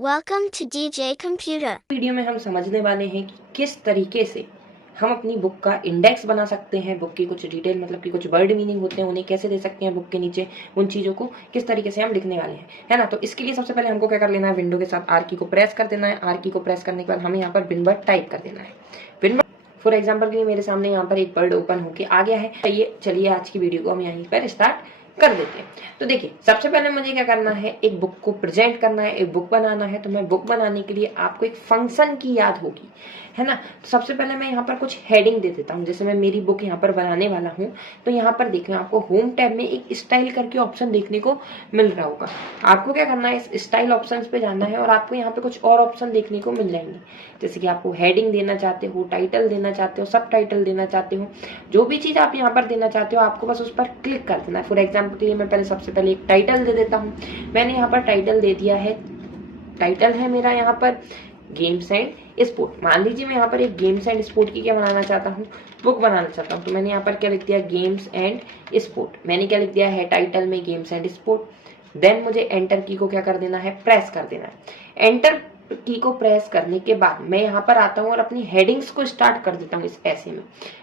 Welcome to DJ Computer। Video में हम समझने वाले हैं कि किस तरीके से हम अपनी बुक का इंडेक्स बना सकते हैं, बुक की कुछ डिटेल मतलब कि कुछ वर्ड मीनिंग होते हैं उन्हें कैसे दे सकते हैं बुक के नीचे, उन चीज़ों को किस तरीके से हम लिखने वाले हैं, है ना। तो इसके लिए सबसे पहले हमको क्या कर लेना है, विंडो के साथ आर की को प्रेस कर देना है। आर की को प्रेस करने के बाद हमें यहाँ पर विनवर्ड टाइप कर देना है। विनवर्ड फॉर एग्जाम्पल के लिए मेरे सामने यहाँ पर एक वर्ड ओपन होके आ गया है। चलिए आज की वीडियो को हम यहीं पर स्टार्ट कर देते हैं। तो देखिए सबसे पहले मुझे क्या करना है, एक बुक को प्रेजेंट करना है, एक बुक बनाना है। तो मैं बुक बनाने के लिए आपको एक फंक्शन की याद होगी, है ना। तो सबसे पहले मैं यहाँ पर कुछ हेडिंग दे देता हूँ। जैसे मैं मेरी बुक यहाँ पर बनाने वाला हूँ, तो यहाँ पर देखें आपको होम टैब में एक स्टाइल करके ऑप्शन देखने को मिल रहा होगा। आपको क्या करना है, इस स्टाइल ऑप्शन पे जाना है और आपको यहाँ पे कुछ और ऑप्शन देखने को मिल जाएंगे। जैसे कि आपको हेडिंग देना चाहते हो, टाइटल देना चाहते हो, सब टाइटल देना चाहते हो, जो भी चीज़ आप यहाँ पर देना चाहते हो आपको बस उस पर क्लिक कर देना है। फॉर एग्जाम्पल के लिए मैं सबसे पहले एक टाइटल दे देता हूँ। मैंने यहाँ पर टाइटल दे दिया है, टाइटल है मेरा यहाँ पर गेम्स एंड स्पोर्ट। मान लीजिए मैं यहाँ पर एक गेम्स एंड स्पोर्ट की क्या बनाना चाहता हूँ, बुक बनाना चाहता हूँ। तो मैंने यहाँ पर क्या लिख दिया, गेम्स एंड स्पोर्ट। मैंने क्या लिख दिया है, टाइटल में गेम्स एंड स्पोर्ट। देन मुझे एंटर की को क्या कर देना है, प्रेस कर देना है। एंटर की को प्रेस करने के बाद मैं यहाँ पर आता हूँ और अपनी हेडिंग्स को स्टार्ट कर देता हूँ इस ऐसे में।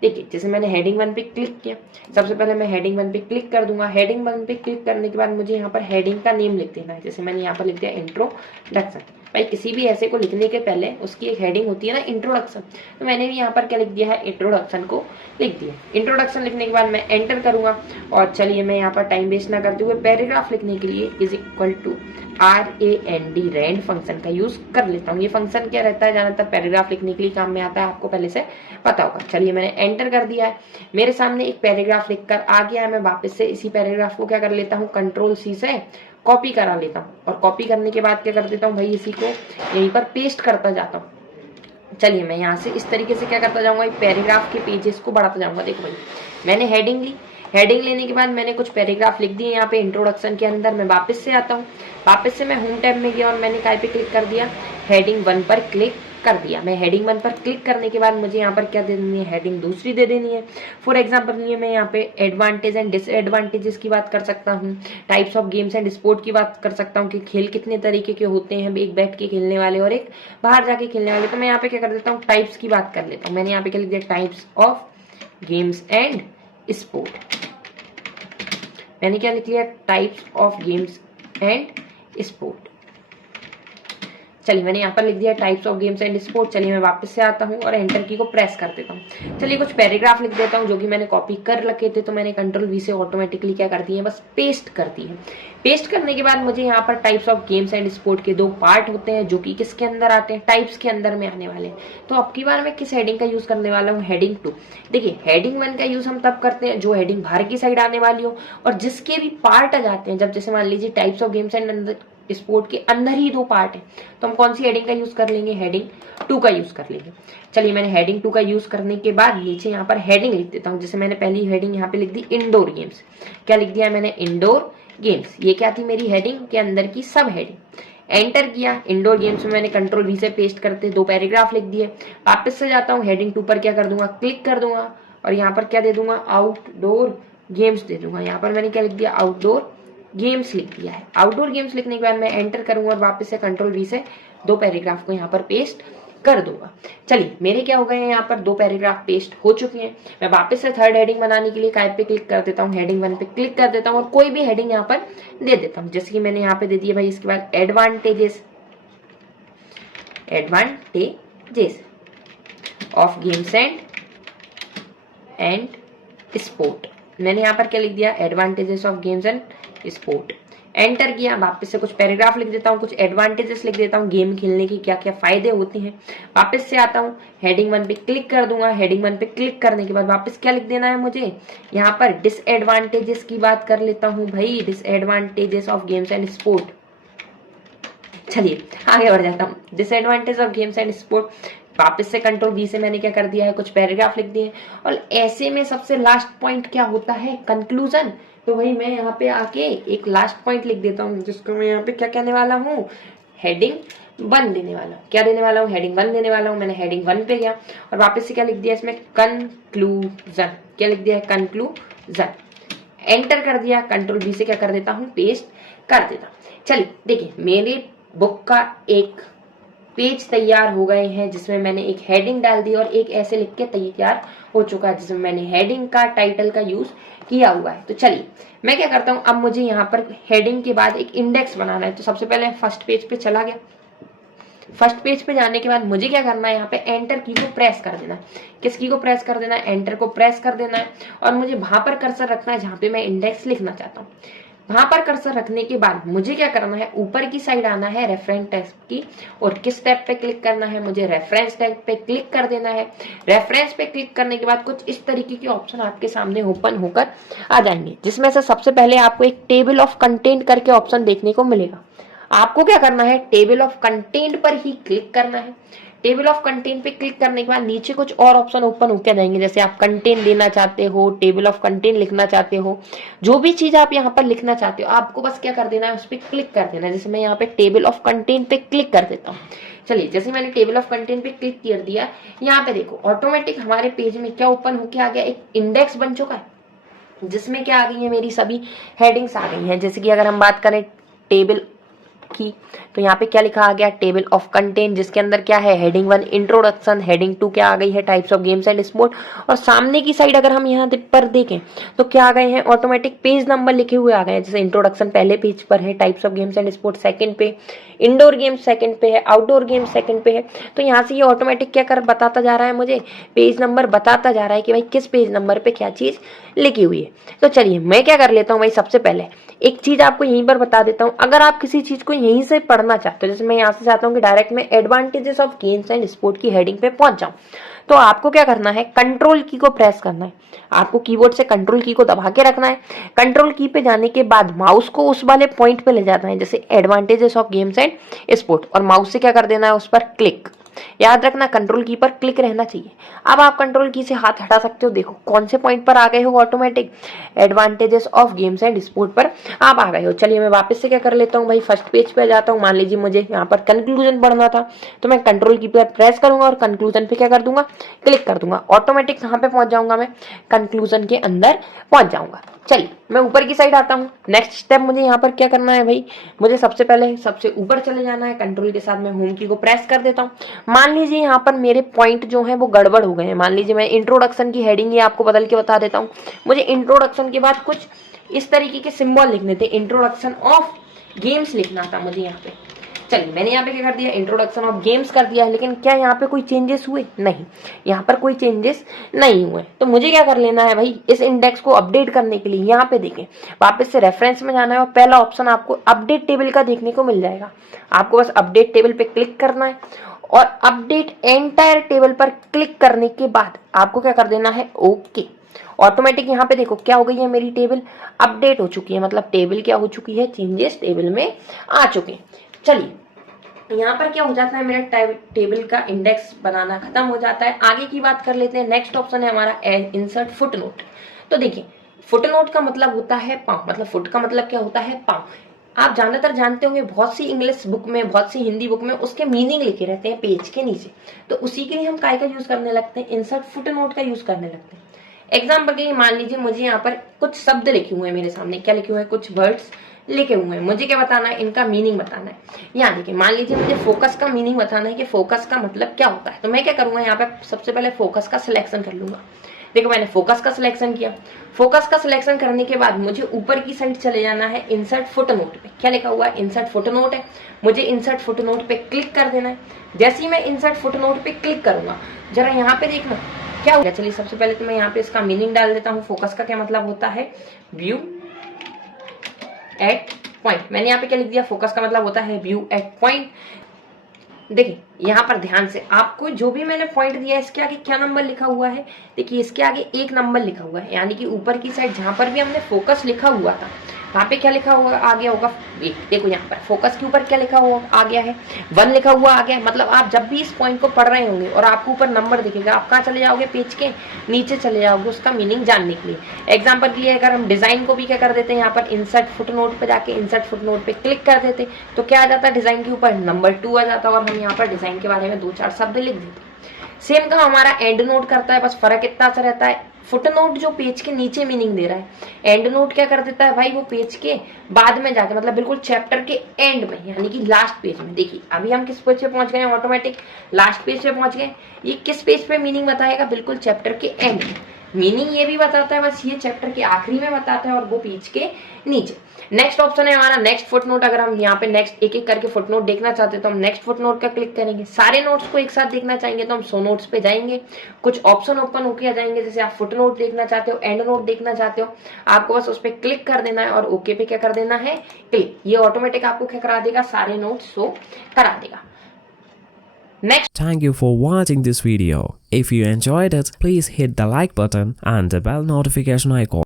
देखिए जैसे मैंने हेडिंग 1 पे क्लिक किया, सबसे पहले मैं हेडिंग 1 पे क्लिक कर दूंगा। हेडिंग 1 पे क्लिक करने के बाद मुझे यहाँ पर हेडिंग का नेम लिख देना है। जैसे मैंने यहाँ पर लिख दिया इंट्रोडक्शन। भाई किसी भी ऐसे को लिखने के पहले उसकी एक हेडिंग होती है ना, इंट्रोडक्शन। तो मैंने भी यहाँ पर क्या लिख दिया है, इंट्रोडक्शन को लिख दिया। इंट्रोडक्शन लिखने के बाद मैं एंटर करूंगा और चलिए मैं यहाँ पर टाइम वेस्ट ना करते हुए पैराग्राफ लिखने के लिए is equal to RAND function का यूज कर लेता हूँ। ये फंक्शन क्या रहता है, ज्यादातर पैराग्राफ लिखने के लिए काम में आता है, आपको पहले से पता होगा। चलिए मैंने एंटर कर दिया है, मेरे सामने एक पैराग्राफ लिखकर आ गया है। मैं वापस से इसी पैराग्राफ को क्या कर लेता हूँ, कंट्रोल-C से कॉपी करा लेता हूँ और कॉपी करने के बाद क्या कर देता हूँ भाई, इसी को यहीं पर पेस्ट करता जाता हूँ। चलिए मैं यहाँ से इस तरीके से क्या करता जाऊंगा, पैराग्राफ के पेजेस को बढ़ाता जाऊंगा। देखो भाई मैंने हेडिंग ली, हेडिंग लेने के बाद मैंने कुछ पैराग्राफ लिख दिए यहाँ पे इंट्रोडक्शन के अंदर। मैं वापस से आता हूँ, वापस से मैं होम टैब में गया और मैंने काय पे क्लिक कर दिया, हेडिंग 1 पर क्लिक कर दिया। मैं हेडिंग 1 पर क्लिक करने के बाद मुझे यहाँ पर क्या दे देनी है, हेडिंग दूसरी दे देनी है। फॉर एग्जाम्पल लिए मैं यहाँ पे एडवांटेज एंड डिसएडवांटेजेस की बात कर सकता हूँ, types of games and sport की बात कर सकता हूँ कि खेल कितने तरीके के होते हैं, एक बैठ के खेलने वाले और एक बाहर जाके खेलने वाले। तो मैं यहाँ पे क्या कर देता हूँ, टाइप्स की बात कर लेता हूँ। मैंने यहाँ पे क्या लिख दिया, types of games and sport. मैंने क्या लिख लिया, types of games and sport. चलिए मैंने यहाँ पर लिख दिया types of games and sport. चलिए मैं वापस से आता हूँ और एंटर की को प्रेस कर देता हूँ। चलिए कुछ पैराग्राफ लिख देता हूँ जो कि मैंने कॉपी कर रखे थे, तो मैंने कंट्रोल-V से ऑटोमेटिकली क्या कर दिए, बस पेस्ट कर दी है। पेस्ट करने के बाद मुझे यहाँ पर types of games and sport के 2 पार्ट होते हैं जो कि किसके अंदर आते हैं, टाइप्स के अंदर में आने वाले हैं। तो अब की बार मैं किस हेडिंग का यूज करने वाला हूँ, हेडिंग 2। देखिए हेडिंग 1 का यूज हम तब करते हैं जो हेडिंग बाहर की साइड आने वाली हो और जिसके भी पार्ट आ जाते हैं। जब जैसे मान लीजिए types of games and sport के अंदर ही 2 पार्ट है, तो हम कौन सी हेडिंग का यूज कर लेंगे, हेडिंग 2 का यूज कर लेंगे। चलिए मैंने हेडिंग 2 का यूज करने के बाद नीचे यहाँ पर हेडिंग लिख देता हूँ। जैसे मैंने पहली हेडिंग यहाँ पे लिख दी इंडोर गेम्स। क्या लिख दिया मैंने, इंडोर गेम्स। ये क्या थी, मेरी हेडिंग के अंदर की सब हेडिंग। एंटर किया, इंडोर गेम्स में मैंने कंट्रोल-V से पेस्ट करते 2 पैराग्राफ लिख दिए। वापस से जाता हूँ, हेडिंग 2 पर क्या कर दूंगा, क्लिक कर दूंगा और यहाँ पर क्या दे दूंगा, आउटडोर गेम्स दे दूंगा। यहाँ पर मैंने क्या लिख दिया, आउटडोर गेम्स लिख दिया है। आउटडोर गेम्स लिखने के बाद मैं एंटर करूंगा और वापस से कंट्रोल-V से 2 पैराग्राफ को यहाँ पर पेस्ट कर दूंगा। चलिए मेरे क्या हो गए हैं, यहाँ पर 2 पैराग्राफ पेस्ट हो चुके हैं। मैं वापस से थर्ड हेडिंग बनाने के लिए काय पे क्लिक कर देता हूँ, हेडिंग 1 पे क्लिक कर देता हूँ और कोई भी हेडिंग यहाँ पर दे देता हूँ। जैसे कि मैंने यहाँ पे दे दिया भाई, इसके बाद advantages of games and sport. मैंने यहाँ पर क्या लिख दिया, advantages of games and sport. Enter किया, वापस से कुछ पैराग्राफ लिख देता हूँ, कुछ एडवांटेजेस लिख देता हूँ, गेम खेलने की क्या क्या फायदे होते हैं। वापस से आता हूँ, हेडिंग 1 पे क्लिक कर दूंगा। हेडिंग 1 पे क्लिक करने के बाद वापस क्या लिख देना है मुझे, यहाँ पर डिसएडवांटेजेस की बात कर लेता हूँ भाई, disadvantages of games and sport. चलिए आगे बढ़ जाता हूँ, disadvantage of games and sport. वापस से कंट्रोल-V से मैंने क्या कर दिया है, कुछ पैराग्राफ लिख दिए और ऐसे में सबसे लास्ट पॉइंट क्या होता है, कंक्लूजन। तो भाई मैं यहाँ पे आके एक लास्ट पॉइंट लिख देता हूँ जिसको मैं यहाँ पे क्या कहने वाला हूँ, हेडिंग 1 देने वाला हूँ। क्या देने वाला हूँ, हेडिंग 1 देने वाला हूँ। मैंने हेडिंग 1 पे गया और वापस से क्या लिख दिया इसमें, कंक्लूजन। क्या लिख दिया है, कंक्लूजन। एंटर कर दिया, कंट्रोल-V से क्या कर देता हूँ, पेस्ट कर देता हूँ। चलिए देखिए मेरे बुक का एक पेज तैयार हो गए हैं जिसमें मैंने एक हेडिंग डाल दी और एक ऐसे लिख के तैयार हो चुका है जिसमें मैंने हेडिंग का टाइटल का यूज किया हुआ है। तो चलिए मैं क्या करता हूं, अब मुझे यहाँ पर हेडिंग के बाद एक इंडेक्स बनाना है। तो सबसे पहले फर्स्ट पेज पे चला गया। फर्स्ट पेज पे जाने के बाद मुझे क्या करना है, यहाँ पे एंटर की को प्रेस कर देना है। किस की को प्रेस कर देना है, एंटर को प्रेस कर देना है और मुझे वहां पर कर्सर रखना है जहां पे मैं इंडेक्स लिखना चाहता हूँ। वहां पर कर्सर रखने के बाद मुझे क्या करना है, ऊपर की साइड आना है रेफरेंस टैब की और किस टैब पे क्लिक करना है, मुझे रेफरेंस टैब पे क्लिक कर देना है। रेफरेंस पे क्लिक करने के बाद कुछ इस तरीके के ऑप्शन आपके सामने ओपन होकर आ जाएंगे, जिसमें से सबसे पहले आपको एक टेबल ऑफ कंटेंट करके ऑप्शन देखने को मिलेगा। आपको क्या करना है, टेबल ऑफ कंटेंट पर ही क्लिक करना है। टेबल ऑफ कंटेंट पे क्लिक करने के बाद नीचे कुछ और ऑप्शन ओपन होकर जाएंगे, जैसे आप कंटेंट देना चाहते हो, टेबल ऑफ कंटेंट लिखना चाहते हो, जो भी चीज आप यहाँ पर लिखना चाहते हो आपको बस क्या कर देना है, उस पर क्लिक कर देना है। जैसे मैं यहाँ पे टेबल ऑफ कंटेंट पे क्लिक कर देता हूँ। चलिए जैसे मैंने टेबल ऑफ कंटेंट पे क्लिक कर दिया, यहाँ पे देखो ऑटोमेटिक हमारे पेज में क्या ओपन होकर आ गया, एक इंडेक्स बन चुका है जिसमें क्या आ गई है, मेरी सभी हेडिंग्स आ गई हैं। जैसे कि अगर हम बात करें टेबल की, तो यहाँ पे क्या लिखा आ गया, टेबल ऑफ कंटेंट, जिसके अंदर क्या है, हेडिंग 1 इंट्रोडक्शन, हेडिंग 2 क्या आ गई है, types of games and sport, और सामने की साइड अगर हम यहाँ पर देखें तो क्या आ गए हैं, ऑटोमेटिक पेज नंबर लिखे हुए आ गए हैं। जैसे इंट्रोडक्शन पहले पेज पर है, types of games and sport second पे, इंडोर गेम्स सेकंड पे है, आउटडोर गेम्स सेकंड पे है। तो यहाँ से ये ऑटोमेटिक क्या कर बताता जा रहा है, मुझे पेज नंबर बताता जा रहा है कि भाई किस पेज नंबर पे क्या चीज लिखी हुई है। तो चलिए मैं क्या कर लेता हूँ भाई, सबसे पहले एक चीज आपको यहीं पर बता देता हूँ। अगर आप किसी चीज को यहीं से पढ़ना चाहते हो, जैसे मैं यहाँ से चाहता हूँ कि डायरेक्ट में advantages of games and sport की हेडिंग पे पहुंच जाऊं, तो आपको क्या करना है, कंट्रोल की को प्रेस करना है। आपको कीबोर्ड से कंट्रोल की को दबा के रखना है। कंट्रोल की पे जाने के बाद माउस को उस वाले पॉइंट पे ले जाना है जैसे advantages of games and sport, और माउस से क्या कर देना है, उस पर क्लिक। याद रखना कंट्रोल की पर क्लिक रहना चाहिए। अब आप कंट्रोल की से हाथ हटा सकते हो। देखो कौन से पॉइंट पर आ गए हो, automatic advantages of games and sport पर आप आ गए हो। चलिए मैं वापस से क्या कर लेता हूँ भाई, फर्स्ट पेज पे जाता हूँ। मान लीजिए मुझे यहाँ पर कंक्लूजन पढ़ना था, तो मैं कंट्रोल की पर प्रेस करूंगा और कंक्लूजन पे क्या कर दूंगा, क्लिक कर दूंगा। ऑटोमेटिक कहाँ पे पहुंच जाऊंगा, मैं कंक्लूजन के अंदर पहुंच जाऊंगा। चलिए मैं ऊपर की साइड आता हूँ। नेक्स्ट स्टेप मुझे यहाँ पर क्या करना है भाई, मुझे सबसे पहले सबसे ऊपर चले जाना है। कंट्रोल के साथ मैं होम की को प्रेस कर देता हूँ। मान लीजिए यहाँ पर मेरे पॉइंट जो है वो गड़बड़ हो गए हैं। मान लीजिए मैं इंट्रोडक्शन की हेडिंग ये आपको बदल के बता देता हूँ। मुझे इंट्रोडक्शन के बाद कुछ इस तरीके के सिंबल लिखने थे, इंट्रोडक्शन ऑफ गेम्स लिखना था मुझे यहाँ पे। चलिए मैंने यहाँ पे क्या कर दिया, इंट्रोडक्शन ऑफ गेम्स कर दिया है। लेकिन क्या यहाँ पे कोई चेंजेस हुए, नहीं, यहाँ पर कोई चेंजेस नहीं हुए। तो मुझे क्या कर लेना है भाई, इस इंडेक्स को अपडेट करने के लिए यहाँ पे देखें, वापस से रेफरेंस में जाना है और पहला ऑप्शन आपको अपडेट टेबल का देखने को मिल जाएगा। आपको बस अपडेट टेबल पे क्लिक करना है और अपडेट एंटायर टेबल पर क्लिक करने के बाद आपको क्या कर देना है, ओके। ऑटोमेटिक यहाँ पे देखो क्या हो गई है, मेरी टेबल अपडेट हो चुकी है। मतलब टेबल क्या हो चुकी है, चेंजेस टेबल में आ चुके हैं। चलिए यहाँ पर क्या हो जाता है, मेरा टेबल का इंडेक्स बनाना खत्म हो जाता है। आगे की बात कर लेते हैं। नेक्स्ट ऑप्शन है हमारा इंसर्ट फुटनोट। तो देखिए फुटनोट का मतलब होता है पाँव, मतलब फुट का मतलब क्या होता है, पाँव। आप ज्यादातर जानते होंगे बहुत सी इंग्लिश बुक में, बहुत सी हिंदी बुक में उसके मीनिंग लिखे रहते हैं पेज के नीचे। तो उसी के लिए हम काय का यूज करने लगते हैं, इंसर्ट फुटनोट का यूज करने लगते हैं। एग्जाम्पल के लिए मान लीजिए मुझे यहाँ पर कुछ शब्द लिखे हुए हैं मेरे सामने, क्या लिखे हुए हैं, कुछ वर्ड्स लिखे हुए हैं। मुझे क्या बताना है, इनका मीनिंग बताना है। यहाँ देखिए मान लीजिए मुझे फोकस का मीनिंग बताना है कि फोकस का मतलब क्या होता है। तो मैं क्या करूंगा, यहाँ पे सबसे पहले फोकस का सिलेक्शन कर लूंगा। देखो मैंने फोकस का सिलेक्शन किया। फोकस का सिलेक्शन करने के बाद मुझे ऊपर की साइड चले जाना है, इंसर्ट फुटनोट पे। क्या लिखा हुआ है, इंसर्ट फुटनोट है। मुझे इंसर्ट फुटनोट पे क्लिक कर देना है। जैसे ही मैं इंसर्ट फुटनोट पे क्लिक करूंगा, जरा यहाँ पे देखना क्या होगा। चलिए सबसे पहले तो मैं यहाँ पे इसका मीनिंग डाल देता हूँ। फोकस का क्या मतलब होता है, व्यू एट पॉइंट। मैंने यहाँ पे क्या लिख दिया, फोकस का मतलब होता है व्यू एट पॉइंट। देखिए यहाँ पर ध्यान से, आपको जो भी मैंने पॉइंट दिया है इसके आगे क्या नंबर लिखा हुआ है, देखिए इसके आगे 1 नंबर लिखा हुआ है। यानी कि ऊपर की साइड जहां पर भी हमने फोकस लिखा हुआ था वहां पे क्या लिखा हुआ आ गया होगा, देखो यहाँ पर फोकस के ऊपर क्या लिखा हुआ आ गया है, 1 लिखा हुआ आ गया। मतलब आप जब भी इस पॉइंट को पढ़ रहे होंगे और आपको ऊपर नंबर दिखेगा, आप कहाँ चले जाओगे, पेज के नीचे चले जाओगे उसका मीनिंग जानने के लिए। एग्जाम्पल के लिए अगर हम डिजाइन को भी क्या कर देते हैं, यहाँ पर इंसर्ट फुटनोट पे जाके इंसर्ट फुटनोट पे क्लिक कर देते तो क्या आ जाता है, डिजाइन के ऊपर नंबर 2 आ जाता और हम यहाँ पर डिजाइन के बारे में 2-4 शब्द लिख देते। सेम का हमारा एंड नोट करता है, बस फर्क इतना सा रहता है, फुटनोट जो पेज के नीचे मीनिंग दे रहा है, एंड नोट क्या कर देता है भाई, वो पेज के बाद में जाके मतलब बिल्कुल चैप्टर के एंड में यानी कि लास्ट पेज में। देखिए अभी हम किस पेज पे पहुंच गए हैं, ऑटोमेटिक लास्ट पेज पे पहुंच गए। ये किस पेज पे मीनिंग बताएगा, बिल्कुल चैप्टर के एंड में। मीनिंग ये भी बताता है, बस ये चैप्टर के आखिरी में बताता है और वो पेज के नीचे। नेक्स्ट ऑप्शन है हमारा नेक्स्ट फुटनोट। अगर हम यहाँ पे नेक्स्ट एक एक करके फुटनोट देखना चाहते हैं तो हम नेक्स्ट फुटनोट का क्लिक करेंगे। सारे नोट्स को एक साथ देखना चाहेंगे तो हम सो नोट्स पे जाएंगे, कुछ ऑप्शन ओपन होके आ जाएंगे, जैसे आप फुटनोट देखना चाहते हो, एंड नोट देखना चाहते हो, आपको बस उस पर क्लिक कर देना है और ओके पे क्या कर देना है, क्लिक। ये ऑटोमेटिक आपको क्या करा देगा, सारे नोट्स शो करा देगा। Next. Thank you for watching this video. If you enjoyed it, please hit the like button and the bell notification icon.